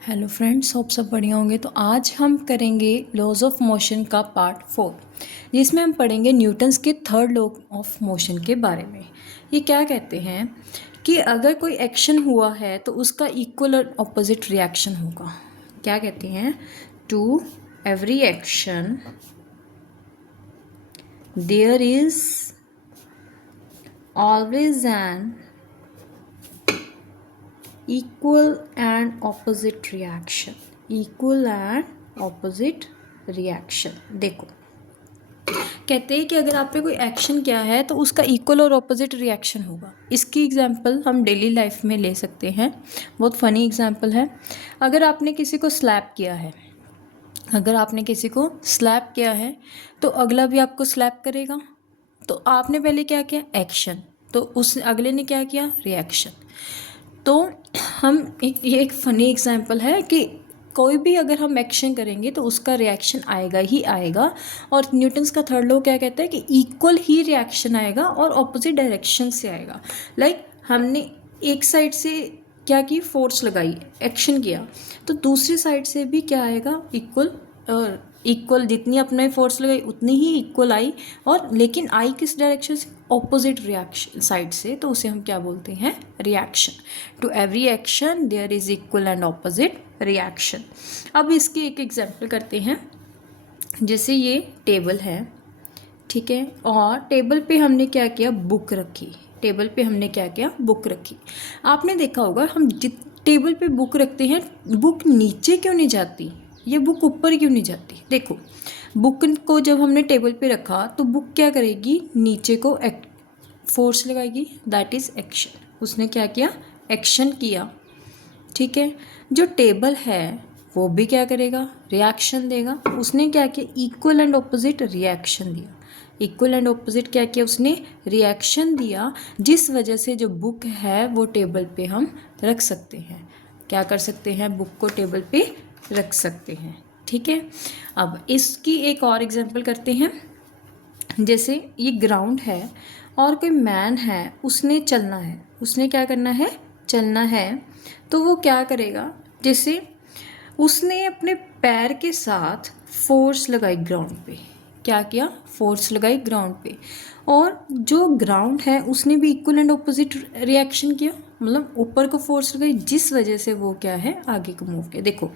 Hello friends, hope सब बढ़िया होंगे। तो आज हम करेंगे लॉज ऑफ मोशन का पार्ट 4, जिसमें हम पढ़ेंगे न्यूटन्स के थर्ड लॉ ऑफ मोशन के बारे में। ये क्या कहते हैं कि अगर कोई एक्शन हुआ है तो उसका इक्वल और ऑपोजिट रिएक्शन होगा। क्या कहते हैं? To every action there is always an equal and opposite reaction। equal and opposite reaction। देखो, कहते हैं कि अगर आपने कोई एक्शन किया है तो उसका इक्वल और ऑपोजिट रिएक्शन होगा। इसकी एग्जांपल हम डेली लाइफ में ले सकते हैं। बहुत फनी एग्जांपल है। अगर आपने किसी को स्लैप किया है, अगर आपने किसी को स्लैप किया है तो अगला भी आपको स्लैप करेगा। तो आपने पहले क्या किया? एक्शन। तो उस अगले ने क्या किया? रिएक्शन। तो ये एक फ़नी एग्जांपल है कि कोई भी अगर हम एक्शन करेंगे तो उसका रिएक्शन आएगा ही आएगा। और न्यूटन्स का थर्ड लॉ क्या कहता है कि इक्वल ही रिएक्शन आएगा और ऑपोजिट डायरेक्शन से आएगा। लाइक हमने एक साइड से क्या की? फोर्स लगाई, एक्शन किया, तो दूसरी साइड से भी क्या आएगा? इक्वल जितनी अपने फोर्स लगाई उतनी ही इक्वल आई। और लेकिन आई किस डायरेक्शन से? ऑपोजिट रिएक्शन साइड से। तो उसे हम क्या बोलते हैं? Reaction. To every action there is equal and opposite reaction. अब इसकी एक एग्जांपल करते हैं। जैसे ये टेबल है, ठीक है, और टेबल पे हमने क्या किया? बुक रखी। टेबल पे हमने क्या किया? बुक रखी। आपने देखा होगा हम जित टेबल पे बुक रखते हैं, बुक नीचे क्यों नहीं जाती? ये बुक ऊपर क्यों नहीं जाती? देखो, बुक को जब हमने टेबल पे रखा तो बुक क्या करेगी? नीचे को फोर्स लगाएगी, दैट इज़ एक्शन। उसने क्या किया? एक्शन किया, ठीक है। जो टेबल है वो भी क्या करेगा? रिएक्शन देगा। उसने क्या किया? इक्वल एंड ऑपोजिट रिएक्शन दिया। इक्वल एंड ऑपोजिट क्या किया? उसने रिएक्शन दिया, जिस वजह से जो बुक है वो टेबल पे हम रख सकते हैं। क्या कर सकते हैं? बुक को टेबल पे रख सकते हैं, ठीक है। अब इसकी एक और एग्जांपल करते हैं। जैसे ये ग्राउंड है और कोई मैन है, उसने चलना है। उसने क्या करना है? चलना है। तो वो क्या करेगा? जैसे उसने अपने पैर के साथ फोर्स लगाई ग्राउंड पे। क्या किया? फोर्स लगाई ग्राउंड पे। और जो ग्राउंड है उसने भी इक्वल एंड ऑपोजिट रिएक्शन किया, मतलब ऊपर को फोर्स लगाई, जिस वजह से वो क्या है? आगे को मूव किया। देखो,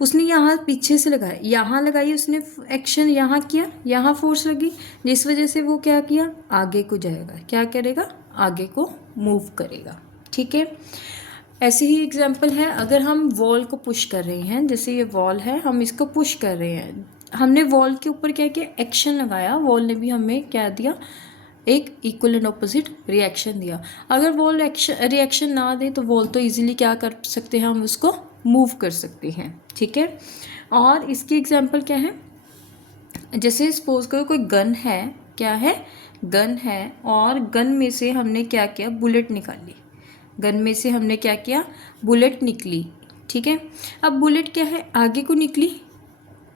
उसने यहाँ पीछे से लगाया, यहाँ लगाई, उसने एक्शन यहाँ किया, यहाँ फोर्स लगी, जिस वजह से वो क्या किया? आगे को जाएगा। क्या करेगा? आगे को मूव करेगा, ठीक है। ऐसे ही एग्जाम्पल है, अगर हम वॉल को पुश कर रहे हैं, जैसे ये वॉल है, हम इसको पुश कर रहे हैं, हमने वॉल के ऊपर क्या किया? एक्शन लगाया, वॉल ने भी हमें क्या दिया? एक इक्वल एंड ऑपोजिट रिएक्शन दिया। अगर वॉल रिएक्शन ना दे तो वॉल तो इजीली क्या कर सकते हैं? हम उसको मूव कर सकते हैं, ठीक है। और इसकी एग्जांपल क्या है? जैसे सपोज करो कोई गन है, क्या है? गन है, और गन में से हमने क्या किया? बुलेट निकाली। गन में से हमने क्या किया? बुलेट निकली, ठीक है। अब बुलेट क्या है? आगे को निकली।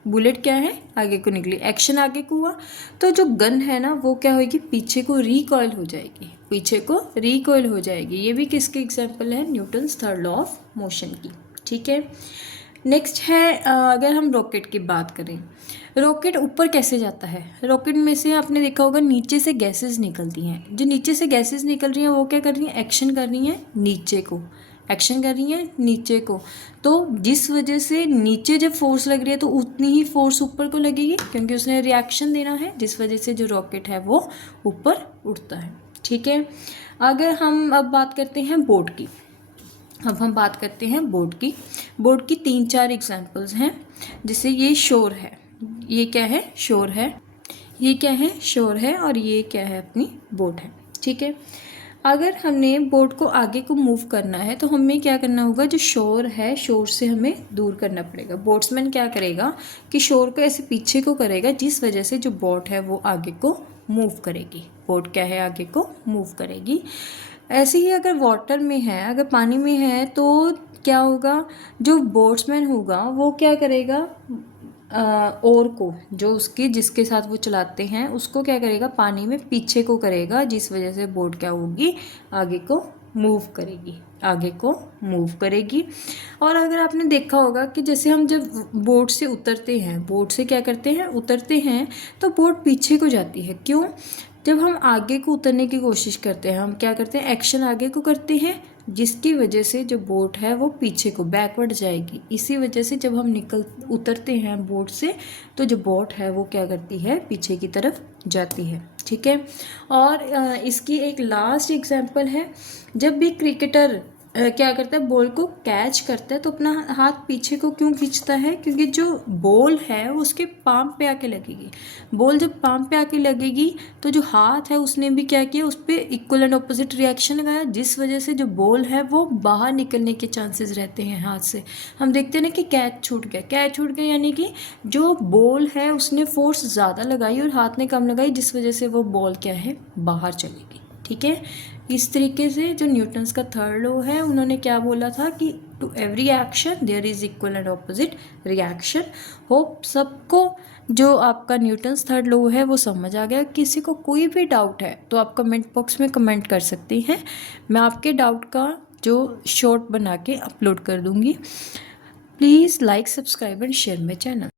बुलेट क्या है? आगे को निकली, एक्शन आगे को हुआ। तो जो गन है ना वो क्या होगी? पीछे को रिकॉइल हो जाएगी, पीछे को रिकॉइल हो जाएगी। ये भी किसकी एग्जांपल है? Newton's third law of motion की, ठीक है। नेक्स्ट है, अगर हम रॉकेट की बात करें, रॉकेट ऊपर कैसे जाता है? रॉकेट में से आपने देखा होगा नीचे से गैसेस निकलती हैं। जो नीचे से गैसेस निकल रही हैं वो क्या कर रही हैं? एक्शन कर रही हैं नीचे को, एक्शन कर रही हैं नीचे को। तो जिस वजह से नीचे जब फोर्स लग रही है तो उतनी ही फोर्स ऊपर को लगेगी, क्योंकि उसने रिएक्शन देना है, जिस वजह से जो रॉकेट है वो ऊपर उड़ता है, ठीक है। अगर हम अब बात करते हैं बोट की, अब हम बात करते हैं बोट की। बोट की 3-4 एग्जांपल्स हैं। जैसे ये शोर है, ये क्या है? शोर है। ये क्या है? शोर है। और ये क्या है? अपनी बोट है, ठीक है। अगर हमने बोट को आगे को मूव करना है तो हमें क्या करना होगा? जो शोर है, शोर से हमें दूर करना पड़ेगा। बोट्समैन क्या करेगा कि शोर को ऐसे पीछे को करेगा, जिस वजह से जो बोट है वो आगे को मूव करेगी। बोट क्या है? आगे को मूव करेगी। ऐसे ही अगर वाटर में है, अगर पानी में है, तो क्या होगा? जो बोट्समैन होगा वो क्या करेगा? ओर को, जो उसकी जिसके साथ वो चलाते हैं, उसको क्या करेगा? पानी में पीछे को करेगा, जिस वजह से बोट क्या होगी? आगे को मूव करेगी, आगे को मूव करेगी। और अगर आपने देखा होगा कि जैसे हम जब बोट से उतरते हैं, बोट से क्या करते हैं, उतरते हैं तो बोट पीछे को जाती है। क्यों? जब हम आगे को उतरने की कोशिश करते हैं, हम क्या करते हैं, एक्शन आगे को करते हैं, जिसकी वजह से जो बोट है वो पीछे को बैकवर्ड जाएगी। इसी वजह से जब हम उतरते हैं बोट से तो जो बोट है वो क्या करती है, पीछे की तरफ जाती है। ठीक है। और इसकी एक लास्ट एग्जांपल है, जब भी क्रिकेटर क्या करता है, बॉल को कैच करता है तो अपना हाथ पीछे को क्यों खींचता है? क्योंकि जो बॉल है वो उसके पाम पे आके लगेगी। बॉल जब पाम पे आके लगेगी तो जो हाथ है उसने भी क्या किया, उस पर इक्वल एंड ऑपोजिट रिएक्शन लगाया, जिस वजह से जो बॉल है वो बाहर निकलने के चांसेस रहते हैं हाथ से। हम देखते हैं ना कि कैच छूट गया, कैच छूट गया यानी कि जो बॉल है उसने फोर्स ज़्यादा लगाई और हाथ ने कम लगाई, जिस वजह से वो बॉल क्या है, बाहर चलेगी। ठीक है। इस तरीके से जो न्यूटन्स का थर्ड लॉ है, उन्होंने क्या बोला था कि to every action there is equal and opposite reaction. Hope सबको जो आपका न्यूटन्स थर्ड लॉ है वो समझ आ गया। किसी को कोई भी डाउट है तो आप कमेंट बॉक्स में कमेंट कर सकती हैं, मैं आपके डाउट का जो शॉर्ट बना के अपलोड कर दूँगी। Please like, subscribe and share my channel.